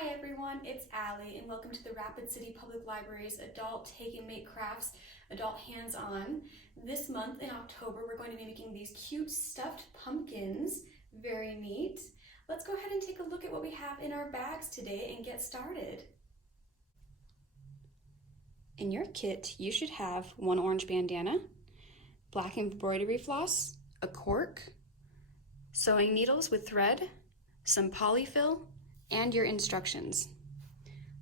Hi everyone, it's Allie and welcome to the Rapid City Public Library's Adult Take and Make Crafts Adult Hands-On. This month in October we're going to be making these cute stuffed pumpkins. Very neat. Let's go ahead and take a look at what we have in our bags today and get started. In your kit you should have one orange bandana, black embroidery floss, a cork, sewing needles with thread, some polyfill, and your instructions.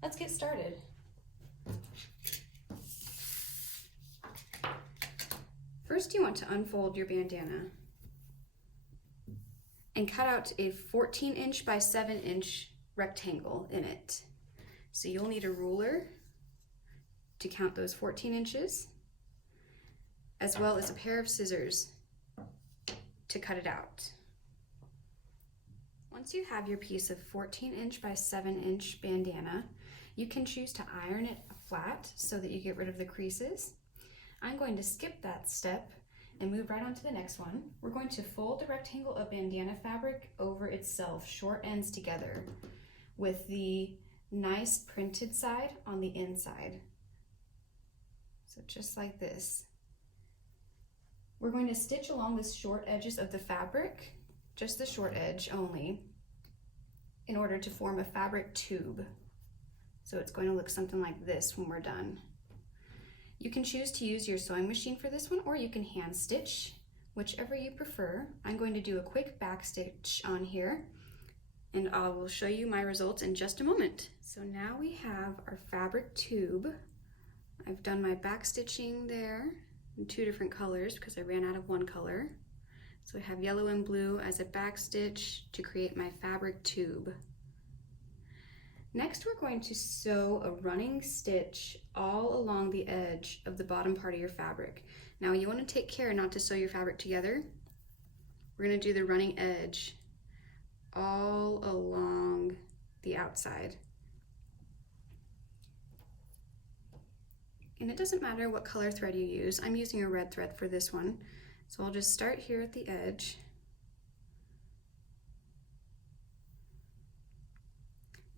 Let's get started. First, you want to unfold your bandana and cut out a 14-inch by 7-inch rectangle in it. So you'll need a ruler to count those 14 inches, as well as a pair of scissors to cut it out. Once you have your piece of 14-inch by 7-inch bandana, you can choose to iron it flat so that you get rid of the creases. I'm going to skip that step and move right on to the next one. We're going to fold the rectangle of bandana fabric over itself, short ends together, with the nice printed side on the inside. So just like this. We're going to stitch along the short edges of the fabric, just the short edge only, in order to form a fabric tube. So it's going to look something like this when we're done. You can choose to use your sewing machine for this one, or you can hand stitch, whichever you prefer. I'm going to do a quick back stitch on here, and I will show you my results in just a moment. So now we have our fabric tube. I've done my back stitching there in 2 different colors because I ran out of one color. So I have yellow and blue as a back stitch to create my fabric tube. Next, we're going to sew a running stitch all along the edge of the bottom part of your fabric. Now you want to take care not to sew your fabric together. We're going to do the running edge all along the outside. And it doesn't matter what color thread you use. I'm using a red thread for this one. So I'll just start here at the edge.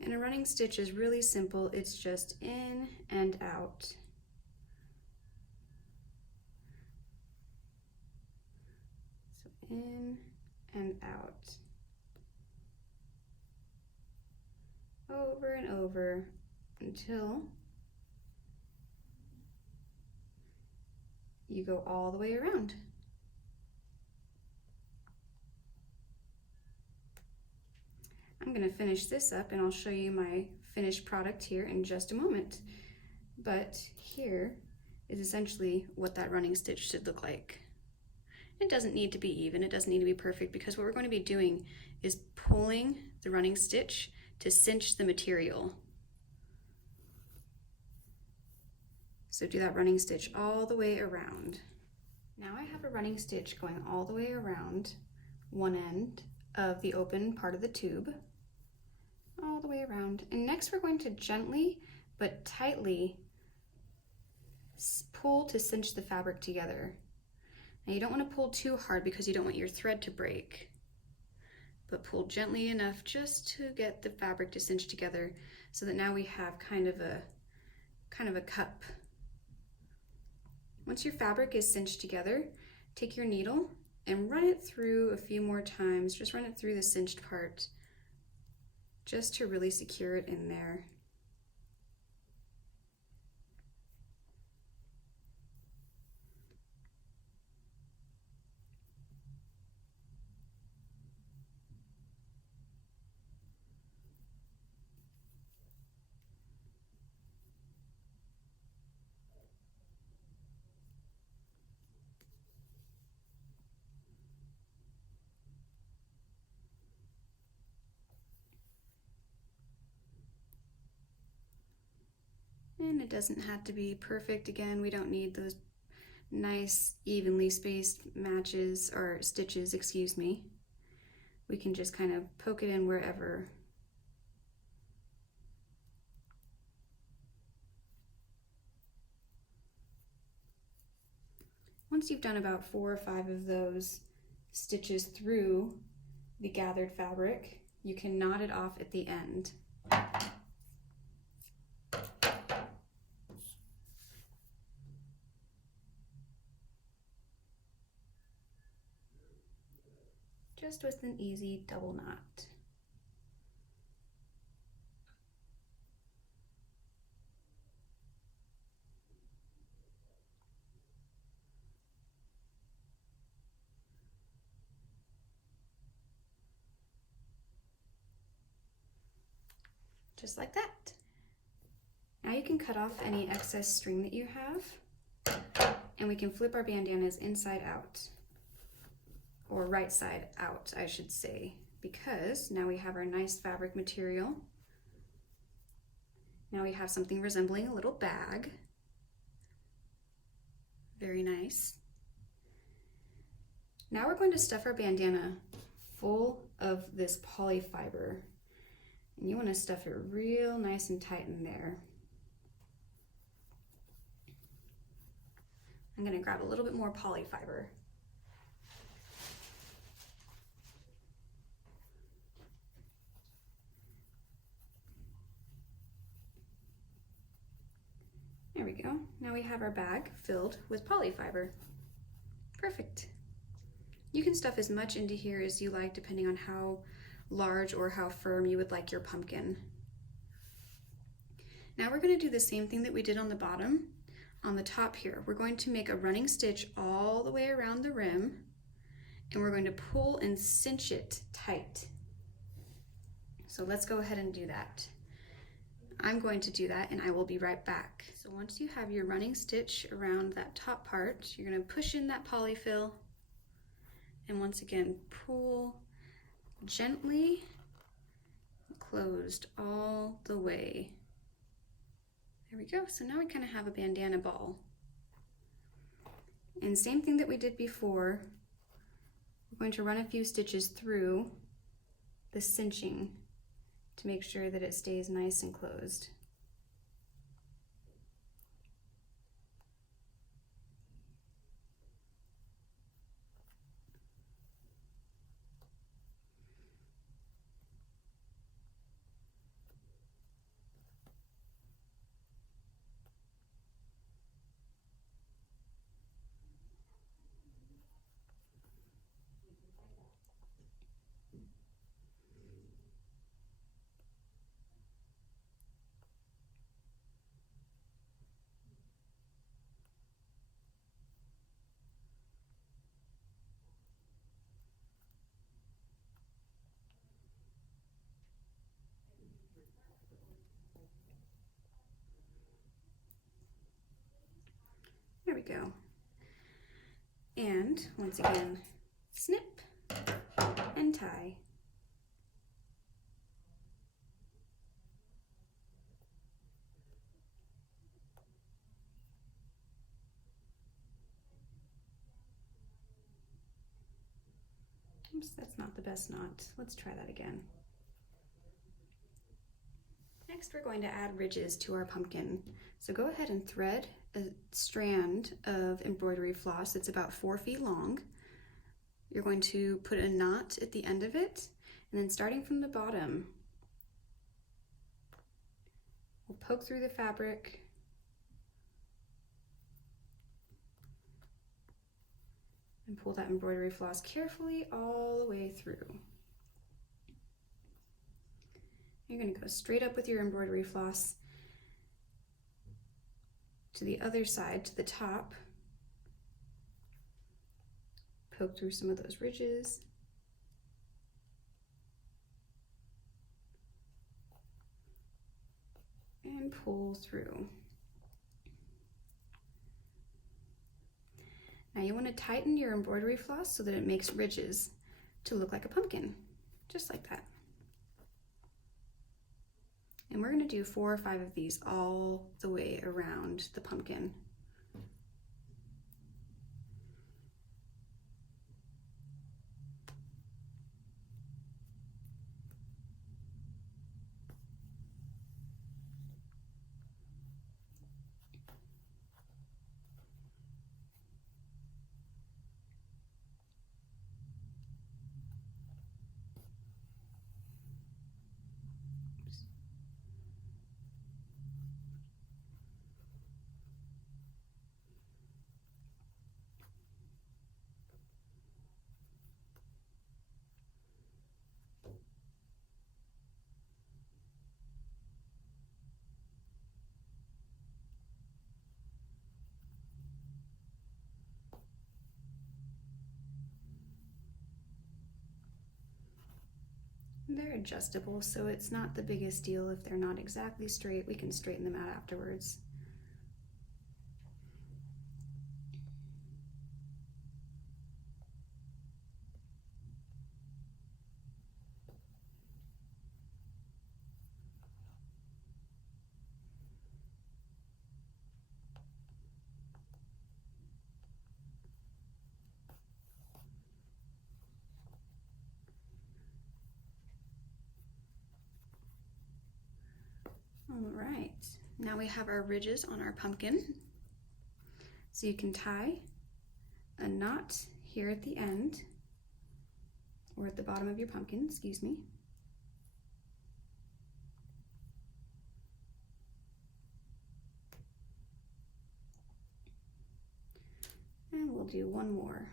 And a running stitch is really simple. It's just in and out. So in and out. Over and over until you go all the way around. I'm going to finish this up and I'll show you my finished product here in just a moment. But here is essentially what that running stitch should look like. It doesn't need to be even, it doesn't need to be perfect, because what we're going to be doing is pulling the running stitch to cinch the material. So do that running stitch all the way around. Now I have a running stitch going all the way around one end of the open part of the tube, all the way around. And next we're going to gently but tightly pull to cinch the fabric together. Now you don't want to pull too hard because you don't want your thread to break, but pull gently enough just to get the fabric to cinch together so that now we have kind of a cup. Once your fabric is cinched together, take your needle and run it through a few more times. Just run it through the cinched part, just to really secure it in there. And it doesn't have to be perfect. Again, we don't need those nice evenly spaced matches or stitches, excuse me. We can just kind of poke it in wherever. Once you've done about 4 or 5 of those stitches through the gathered fabric, you can knot it off at the end. Just with an easy double knot. Just like that. Now you can cut off any excess string that you have, and we can flip our bandanas inside out, or right side out, I should say, because now we have our nice fabric material. Now we have something resembling a little bag. Very nice. Now we're going to stuff our bandana full of this polyfiber. And you want to stuff it real nice and tight in there. I'm going to grab a little bit more polyfiber. There we go. Now we have our bag filled with polyfiber. Perfect. You can stuff as much into here as you like depending on how large or how firm you would like your pumpkin. Now we're going to do the same thing that we did on the bottom. On the top here, we're going to make a running stitch all the way around the rim, and we're going to pull and cinch it tight. So let's go ahead and do that. I'm going to do that and I will be right back. So once you have your running stitch around that top part, you're going to push in that polyfill and once again pull gently, closed all the way. There we go. So now we kind of have a bandana ball. And same thing that we did before, we're going to run a few stitches through the cinching to make sure that it stays nice and closed. There we go. And once again, snip and tie. Oops, that's not the best knot. Let's try that again. Next, we're going to add ridges to our pumpkin. So go ahead and thread a strand of embroidery floss that's about 4 feet long. You're going to put a knot at the end of it, and then starting from the bottom, we'll poke through the fabric and pull that embroidery floss carefully all the way through. You're going to go straight up with your embroidery floss to the other side, to the top. Poke through some of those ridges. And pull through. Now you want to tighten your embroidery floss so that it makes ridges to look like a pumpkin, just like that. And we're going to do 4 or 5 of these all the way around the pumpkin. They're adjustable, so it's not the biggest deal if they're not exactly straight. We can straighten them out afterwards. All right, now we have our ridges on our pumpkin. So you can tie a knot here at the end, or at the bottom of your pumpkin, excuse me. And we'll do one more.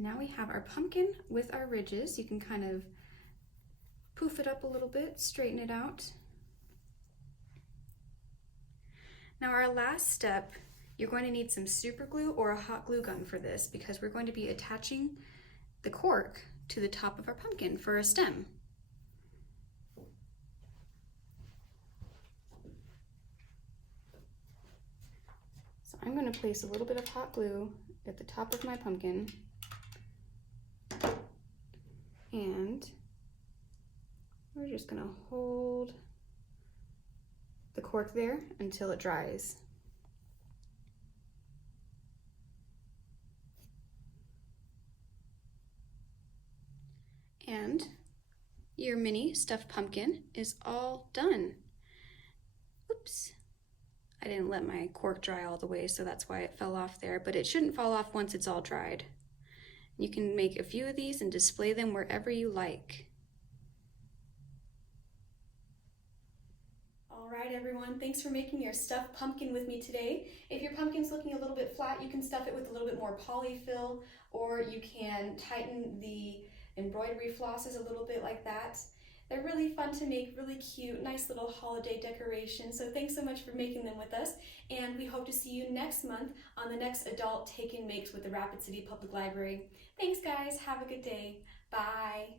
Now we have our pumpkin with our ridges. You can kind of poof it up a little bit, straighten it out. Now our last step, you're going to need some super glue or a hot glue gun for this because we're going to be attaching the cork to the top of our pumpkin for a stem. So I'm going to place a little bit of hot glue at the top of my pumpkin, and we're just going to hold the cork there until it dries. And your mini stuffed pumpkin is all done. Oops, I didn't let my cork dry all the way, so that's why it fell off there, but it shouldn't fall off once it's all dried. You can make a few of these and display them wherever you like. All right, everyone, thanks for making your stuffed pumpkin with me today. If your pumpkin's looking a little bit flat, you can stuff it with a little bit more polyfill, or you can tighten the embroidery flosses a little bit like that. They're really fun to make, really cute, nice little holiday decorations. So thanks so much for making them with us, and we hope to see you next month on the next Adult Take and Makes with the Rapid City Public Library. Thanks, guys. Have a good day. Bye.